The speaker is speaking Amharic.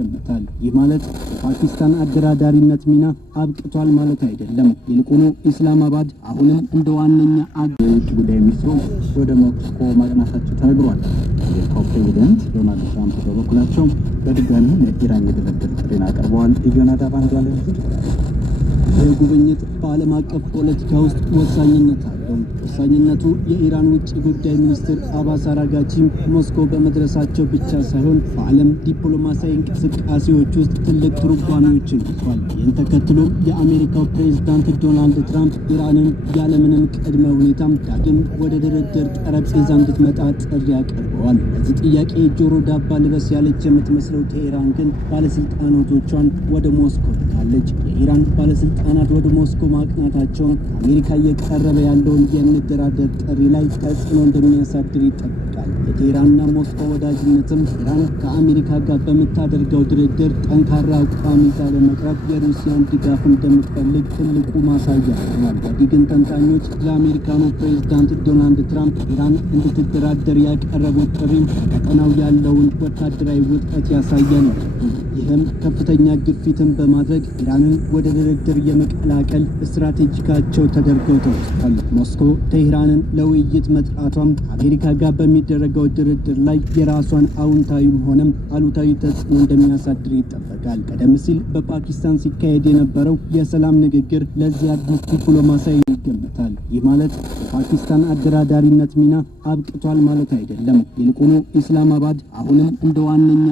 ይገመታል። ይህ ማለት የፓኪስታን አደራዳሪነት ሚና አብቅቷል ማለት አይደለም። ይልቁኑ ኢስላማባድ አሁንም እንደ ዋነኛ የውጭ ጉዳይ ሚኒስትሩ ወደ ሞስኮ ማቅናታቸው ተነግሯል። የአሜሪካው ፕሬዚደንት ዶናልድ ትራምፕ በበኩላቸው በድጋሚ ለኢራን የድርድር ጥሪን አቅርበዋል። ዮናዳብ አንዷለ የጉብኝት በዓለም አቀፍ ፖለቲካ ውስጥ ወሳኝነት አለው። ወሳኝነቱ የኢራን ውጭ ጉዳይ ሚኒስትር አባስ አራጋቺም ሞስኮ በመድረሳቸው ብቻ ሳይሆን በዓለም ዲፕሎማሲያዊ እንቅስቃሴዎች ውስጥ ትልቅ ትርጓሜዎችን ይዟል። ይህን ተከትሎም የአሜሪካው ፕሬዝዳንት ዶናልድ ትራምፕ ኢራንን ያለምንም ቅድመ ሁኔታም ዳግም ወደ ድርድር ጠረጴዛ እንድትመጣ ጥሪ አቅርበዋል። ለዚህ ጥያቄ ጆሮ ዳባ ልበስ ያለች የምትመስለው ቴሄራን ግን ባለስልጣናቶቿን ወደ ሞስኮ ልካለች። የኢራን ባለስልጣናት ወደ ሞስኮ ማቅናታቸውን አሜሪካ እየቀረበ ያለውን የንደራደር ጥሪ ላይ ተጽዕኖ እንደሚያሳድር ይጠበቃል። የቴሄራንና ሞስኮ ወዳጅነትም ኢራን ከአሜሪካ ጋር በምታደርገው ድርድር ጠንካራ አቋም ይዛ ለመቅረብ የሩሲያን ድጋፍ እንደምትፈልግ ትልቁ ማሳያ ሆኗል። ወዲህ ግን ተንታኞች ለአሜሪካኑ ፕሬዝዳንት ዶናልድ ትራምፕ ኢራን እንድትደራደር ያቀረቡት ጥሪ ቀጠናው ያለውን ወታደራዊ ውጥረት ያሳየ ነው። ይህም ከፍተኛ ግፊትን በማድረግ ኢራንን ወደ ድርድር የመቀላቀል ስትራቴጂካቸው ተደርገው ተወስዷል። ሞስኮ ቴሄራንን ለውይይት መጥራቷም አሜሪካ ጋር በሚደረገው ድርድር ላይ የራሷን አዎንታዊም ሆነም አሉታዊ ተጽዕኖ እንደሚያሳድር ይጠበቃል። ቀደም ሲል በፓኪስታን ሲካሄድ የነበረው የሰላም ንግግር ለዚህ አዲስ ዲፕሎማሲያዊ ይገመታል። ይህ ማለት የፓኪስታን አደራዳሪነት ሚና አብቅቷል ማለት አይደለም። ይልቁኑ ኢስላማባድ አሁንም እንደ ዋነኛ